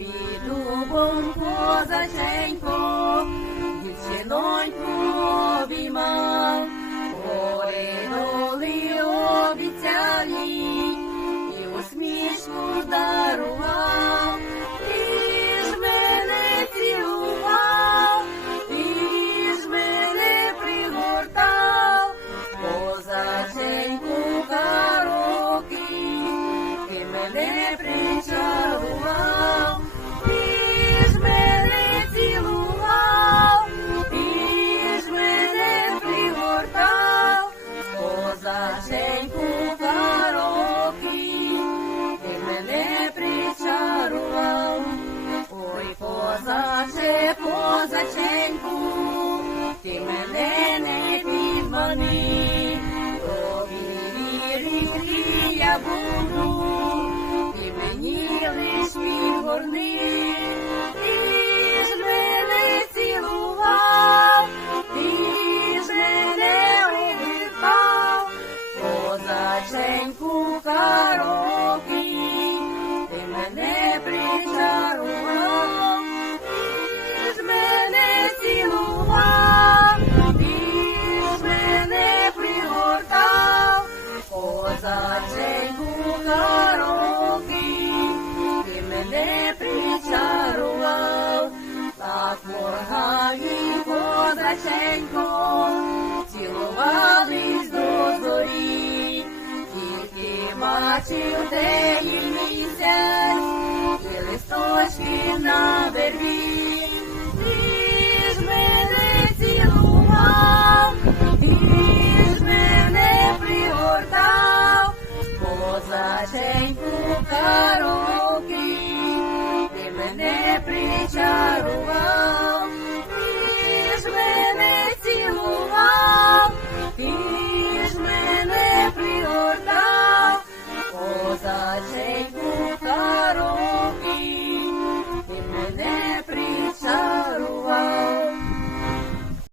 під дубом козаченько, дівчиноньку обіймав, гори доли і усмішку дарував, ти ж мене козаче, позаченьку, ти мене не підмани, тобі вірити я буду, і мені лиш підгорни, так моргані козаченько, цілувались до зорі, тільки бачив те і місяць, і листочки на вербі, ти ж мене цілував, ти ж мене пригортав, козаченьку ти мене причарував.